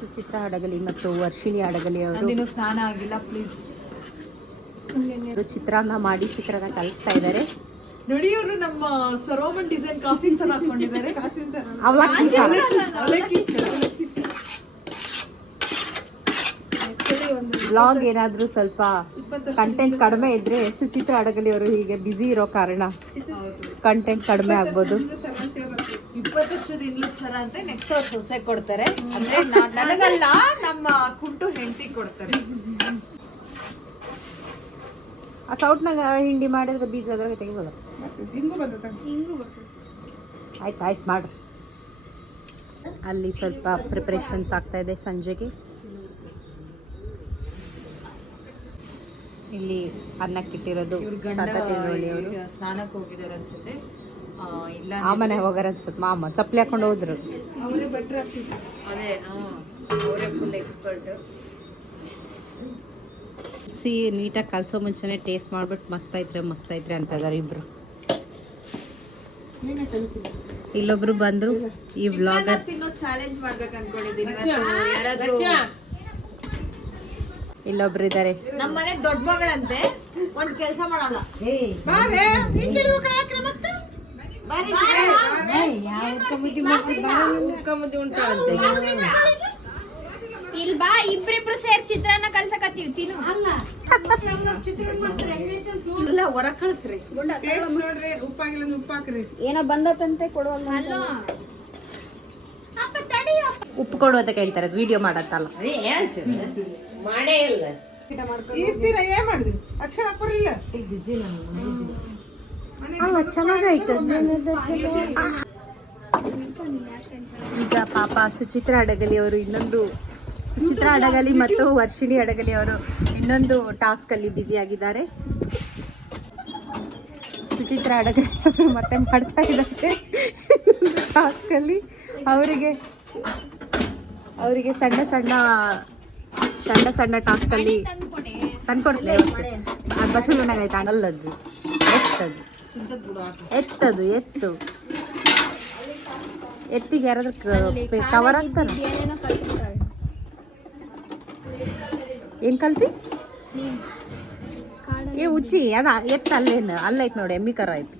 ಸುಚಿತ್ರಾ ಹಡಗಲಿ ಮತ್ತು ವರ್ಷಿಣಿ ಹಡಗಲಿ ಅವರು ಸ್ನಾನ ಆಗಿಲ್ಲ ಪ್ಲೀಸ್. ಚಿತ್ರಾನ್ನ ಮಾಡಿ ಚಿತ್ರಾನ್ನ ಕಲಿಸ್ತಾ ಇದ್ದಾರೆ. ನೋಡಿ ಇವರು ನಮ್ಮ ಸರೋಮನ್ ಡಿಸೈನ್ ಕಾಸಿನ್ ಸಲ ಹಾಕೊಂಡಿದ್ದಾರೆ. ಬ್ಲಾಗ್ ಏನಾದ್ರೂ ಸ್ವಲ್ಪ ಕಂಟೆಂಟ್ ಕಡಿಮೆ ಇದ್ರೆ ಸುಚಿತ್ರಾ ಹಡಗಲಿ ಅವರು ಹೀಗೆ ಬ್ಯುಸಿ ಇರೋ ಕಾರಣ ಕಂಟೆಂಟ್ ಕಡಿಮೆ ಆಗ್ಬೋದು. 20 ವರ್ಷದ ಇನ್ಲಿಕ್ ಸರ ಅಂತ ನೆಕ್ಸ್ಟ್ ಅವ್ರು ಸೊಸೆ ಕೊಡ್ತಾರೆ. ಅಂದ್ರೆ ನನಗಲ್ಲ, ನಮ್ಮ ಕುಂಟು ಹೆಂಡತಿ ಕೊಡ್ತಾರೆ. ಆ ಸೌಟ್ನಾಗ ಹಿಂಡಿ ಮಾಡಿದ್ರೆ ಬೀಜ ಅದ್ರಾಗ ತೆಗಿಬೋದ? ಆಯ್ತು ಆಯ್ತು ಮಾಡು. ಅಲ್ಲಿ ಸ್ವಲ್ಪ ಪ್ರಿಪರೇಷನ್ಸ್ ಆಗ್ತಾ ಇದೆ ಸಂಜೆಗೆ. ಇಲ್ಲಿ ಅನ್ನಕ್ಕಿಟ್ಟಿರೋದು ಅವರು ಸ್ನಾನಕ್ಕೆ ಹೋಗಿದ್ದಾರೆ ಅನ್ಸುತ್ತೆ. ಇಲ್ಲ ಆ ಮನೆ ಹೋಗಾರ ಅನ್ಸುತ್ತೆ. ಮಾಮ ಚಪ್ಪಲಿ ಹಾಕೊಂಡು ಹೋದ್ರು. ಅದೇನು ಅವರೇ ಫುಲ್ ಎಕ್ಸ್ಪರ್ಟ್. ನೀಟಾಗಿ ಕಲ್ಸೋ ಮುಂಚೆನೆ ಟೇಸ್ಟ್ ಮಾಡ್ಬಿಟ್ಟು ಮಸ್ತ್ ಐತ್ರಿ ಅಂತ ಇದಾರೆ ಇಬ್ರು. ಇಲ್ಲೊಬ್ರು ಬಂದ್ರು ಈ ವ್ಲಾಗರ್ ತಿನ್ನೋ ಚಾಲೆಂಜ್ ಮಾಡ್ಬೇಕು ಅನ್ಕೊಂಡಿದ್ದೀನಿ. ಇಲ್ಲೊಬ್ರು ಇದಾರೆ. ನಮ್ಮ ಮನೆ ದೊಡ್ಡ ಮಗಳಂತೆ ಒಂದ್ ಕೆಲಸ ಮಾಡಲ್ಲ. ಇಲ್ ಬಾ, ಇಬ್ರಿಬ್ರು ಸೇರ್ ಚಿತ್ರಾನ್ನ ಕಲ್ಸಕತ್ತೀವಿ. ತಿನ್ನು. ಇಲ್ಲ ಹೊರ ಕಳಿಸ್ರಿ. ಏನೋ ಬಂದತಂತೆ ಕೊಡುವಲ್ಲ. ಉಪ್ಪು ಕೊಡು ಅಂತ ಕೇಳ್ತಾರೆ. ವಿಡಿಯೋ ಮಾಡತ್ತಲ್ಲ. ಮಾಡೇ ಇಲ್ಲ. ಈಗ ಪಾಪ ಸುಚಿತ್ರಾ ಹಡಗಲಿ ಅವರು ಸುಚಿತ್ರಾ ಹಡಗಲಿ ಮತ್ತು ವರ್ಷಿಣಿ ಹಡಗಲಿ ಅವರು ಇನ್ನೊಂದು ಟಾಸ್ಕ್ ಅಲ್ಲಿ ಬ್ಯುಸಿ ಆಗಿದ್ದಾರೆ. ಸುಚಿತ್ರಾ ಹಡಗಲಿ ಅವರು ಮತ್ತೆ ಮಾಡ್ತಾ ಇದ್ದಾರೆ ಟಾಸ್ಕ್ ಅಲ್ಲಿ. ಅವರಿಗೆ ಸಣ್ಣ ಸಣ್ಣ ಟಾಸ್ಕ್ ಅಲ್ಲಿ ತಂದ್ಕೊಡ್ತೇವೆ. ಅದು ಬಸವಣ್ಣನಾಗೈತೆ ಆಗಲ್ಲದು. ಎತ್ತಿಗೆ ಯಾರಾದ್ರೂ ಕವರ್ ಆಗ್ತಾರ? ಏನ್ ಕಲ್ತಿ? ಏ ಉಚ್ಚಿ ಅದ ಎತ್ತ ಅಲ್ಲೈತ್ ನೋಡಿ. ಎಮ್ಮಿ ಕರ ಐತಿ.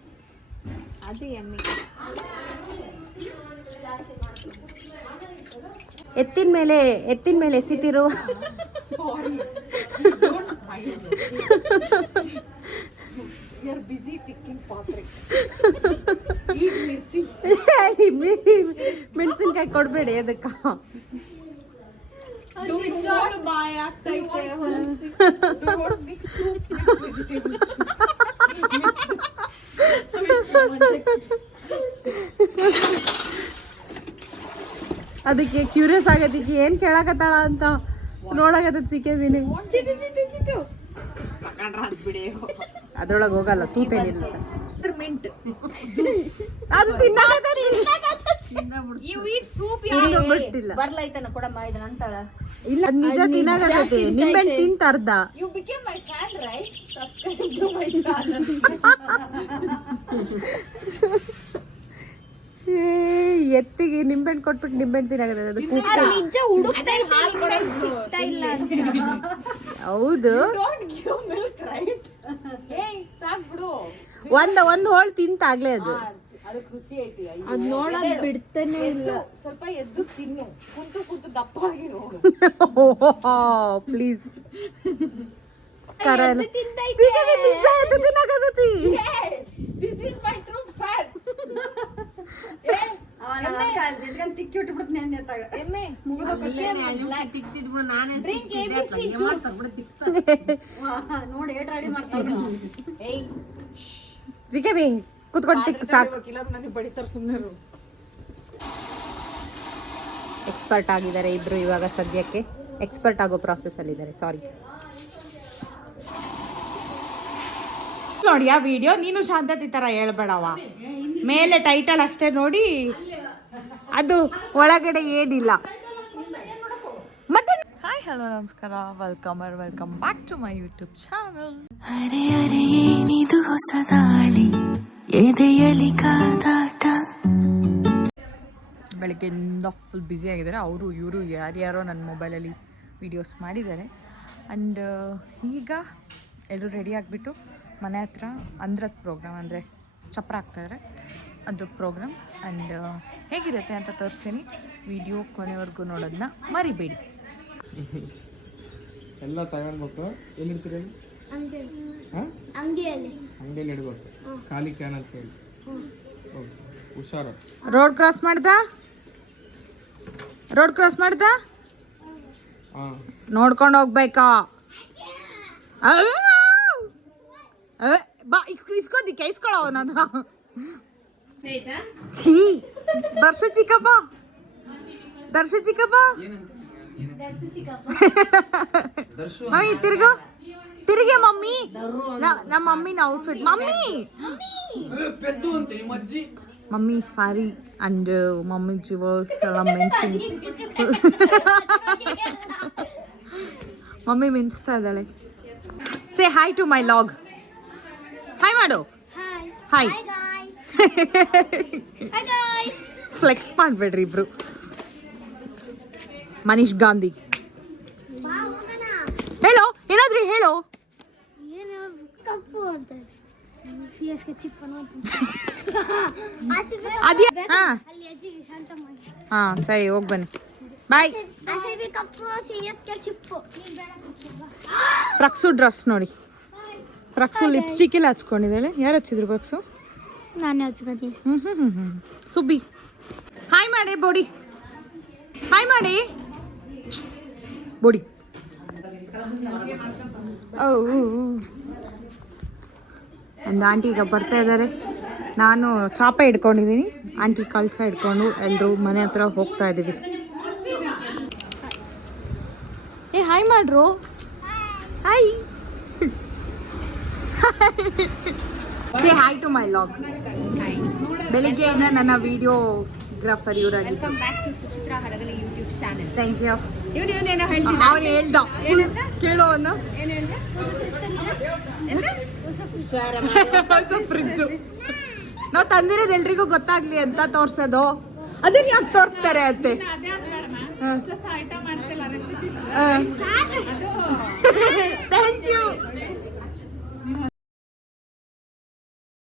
ಎತ್ತಿನ ಮೇಲೆ ಎಸಿತಿರು. ಮೆಣಸಿನ್ಕಾಯಿ ಕೊಡ್ಬೇಡಿ ಅದಕ್ಕ. ಅದಕ್ಕೆ ಕ್ಯೂರಿಯಸ್ ಆಗೈತಿ ಏನ್ ಕೇಳಕತ್ತಾಳ ಅಂತ ನೋಡಕತ್ತ. ಸಿಕ್ಕೇವಿನಿ ಅದ್ರೊಳಗೆ ಹೋಗಲ್ಲ, ತೂತೇನಿಲ್ಲ. ಅದು ಬರ್ಲೈತನ ಕೊಡಮ್ಮ ಇದನ್ನ ಅಂತಾಳ. ಇಲ್ಲ ನಿಜ ತಿನ್ನಾಗತ್ತೈತಿ. ನಿಂಬೆಹಣ್ಣು ತಿಂತಾರ್ದ. ಎತ್ತಿಗೆ ನಿಂಬೆಹಣ್ಣು ಕೊಟ್ಬಿಟ್ಟು ನಿಂಬೆಹಣ್ಣು ತಿನ್ನಾಗತ್ತೈತಿ. ಹೌದು, ಒಂದ್ ಹೋಳ್ ತಿಂತಾಗ್ಲೇ ಅದು. ಅದಕ್ಕೆ ರುಚಿ ಐತಿ. ಅದ್ ನೋಡೋದ್ ಬಿಡ್ತಾನೆ ಇಲ್ಲ. ಸ್ವಲ್ಪ ಎದ್ದು ತಿನ್ನು. ಕುಂತು ದಪ್ಪ ಆಗಿ ನೋಡು ಪ್ಲೀಸ್. ಕುತ್ಕೊಂಡು ತಿಕ್ ಸಾಕು. ಎಕ್ಸ್ಪರ್ಟ್ ಆಗಿದ್ದಾರೆ ಇಬ್ರು ಇವಾಗ. ಸದ್ಯಕ್ಕೆ ಎಕ್ಸ್ಪರ್ಟ್ ಆಗೋ ಪ್ರಾಸೆಸ್ ಅಲ್ಲಿ ಇದ್ದಾರೆ. ಸಾರಿ ನೋಡಿ ಆ ವಿಡಿಯೋ. ನೀನು ಶಾಂತತೆ ತರ ಹೇಳ್ಬೇಡವ. ಮೇಲೆ ಟೈಟಲ್ ಅಷ್ಟೇ ನೋಡಿ, ಅದು ಒಳಗಡೆ ಏನಿಲ್ಲ. ಮತ್ತೆ ಹಾಯ್ ಹಲೋ ನಮಸ್ಕಾರ, welcome back to my YouTube channel. ಅರೆ ಅರೆ ಏನಿದು ಹೊಸ ದಾಳಿ, ಎದೆಯಲಿ ಕಾದಾಟ. ಬೆಳಗ್ಗೆಯಿಂದ ಫುಲ್ ಬ್ಯುಸಿ ಆಗಿದ್ದಾರೆ. ಅವರು ಇವರು ಯಾರ್ಯಾರೋ ನನ್ನ ಮೊಬೈಲಲ್ಲಿ ವೀಡಿಯೋಸ್ ಮಾಡಿದ್ದಾರೆ. ಆ್ಯಂಡ್ ಈಗ ಎಲ್ಲರೂ ರೆಡಿ ಆಗಿಬಿಟ್ಟು ಮನೆ ಹತ್ರ ಅಂದ್ರದ್ದು ಪ್ರೋಗ್ರಾಮ್ ಅಂದರೆ ಚಪ್ರ ಹಾಕ್ತಾಯಿದ್ದಾರೆ, ಅದು ಪ್ರೋಗ್ರಾಮ್. ಆ್ಯಂಡ್ ಹೇಗಿರುತ್ತೆ ಅಂತ ತೋರಿಸ್ತೀನಿ. ವಿಡಿಯೋ ಕೊನೆವರೆಗೂ ನೋಡೋದನ್ನ ಮರಿಬೇಡಿ. ಎಲ್ಲ ತಗೊಂಡ್ಬೇಕು. ಎಲ್ಲಿರ್ತೀರಿ? ಅಂಗಡಿಯಲ್ಲಿ ಇಡ್ಬೇಕು. ಖಾಲಿ ಕ್ಯಾನ್ ಅಂತ ಹೇಳಿ. ಹುಷಾರು. ರೋಡ್ ಕ್ರಾಸ್ ಮಾಡ್ದ ನೋಡ್ಕೊಂಡು ಹೋಗ್ಬೇಕಾ? ಬಾ ಇಸ್ಕೋದಿಕ್ಕೆ ಇಸ್ಕೊಳ ಅವನದು. ಛೀ ದರ್ಶು ಚಿಕ್ಕಪ್ಪ ಮಮ್ಮಿ ತಿರುಗಿ ಮಮ್ಮಿ. ನಮ್ಮ ಮಮ್ಮಿನ outfit mummy sari and mummy jewels ಎಲ್ಲ ಮೆನ್ಷನ್. ಮಮ್ಮಿ ಮಿಂಚ್ತಾ ಇದ್ದಾಳೆ. Say hi to my vlog. Hi ಮಾಡು. ಹಾಯ್. ಫ್ಲೆಕ್ಸ್ ಮಾಡಬೇಡ್ರಿ ಇಬ್ರು. ಮನೀಶ್ ಗಾಂಧಿ ಹೇಳೋ, ಏನಾದ್ರೂ ಹೇಳೋ. ಹಾ ಸರಿ, ಹೋಗಿ ಬನ್ನಿ, ಬಾಯ್. ಪ್ರಕ್ಸು ಡ್ರೆಸ್ ನೋಡಿ, ಪ್ರಕ್ಸು ಲಿಪ್ಸ್ಟಿಕ್ ಎಲ್ಲ ಹಚ್ಕೊಂಡಿದ್ದಾಳೆ. ಯಾರು ಹಚ್ಚಿದ್ರು ಪ್ರಕ್ಸು? ನಾನೇ ಹಚ್ಕೋತೀನಿ. ಸುಬ್ಬಿ ಹಾಯ್ ಮಾಡಿ ಬೋಡಿ, ಹಾಯ್ ಮಾಡಿ ಬೋಡಿ. ಒಂದು ಆಂಟಿ ಈಗ ಬರ್ತಾ ಇದ್ದಾರೆ. ನಾನು ಚಾಪ ಹಿಡ್ಕೊಂಡಿದ್ದೀನಿ, ಆಂಟಿ ಕಳಸ ಹಿಡ್ಕೊಂಡು ಎಲ್ಲರೂ ಮನೆ ಹತ್ರ ಹೋಗ್ತಾ ಇದ್ದೀವಿ. ಏ ಹಾಯ್ ಮಾಡ್ರು. Hi. Say hi to my vlog. ಬೆಳಿಗ್ಗೆಯಿಂದ ನನ್ನ ವಿಡಿಯೋಗ್ರಾಫರ್ ಇವರಾಗಿ. Thank you. ಅವ್ನು ಹೇಳ್ದ, ಕೇಳೋವನ್ನು ಫ್ರಿಡ್ಜು ನಾವು ತಂದಿರೋದು ಎಲ್ರಿಗೂ ಗೊತ್ತಾಗ್ಲಿ ಅಂತ ತೋರ್ಸೋದು. ಅದನ್ನ ಯಾಕೆ ತೋರಿಸ್ತಾರೆ ಅಂತೆ. Thank you.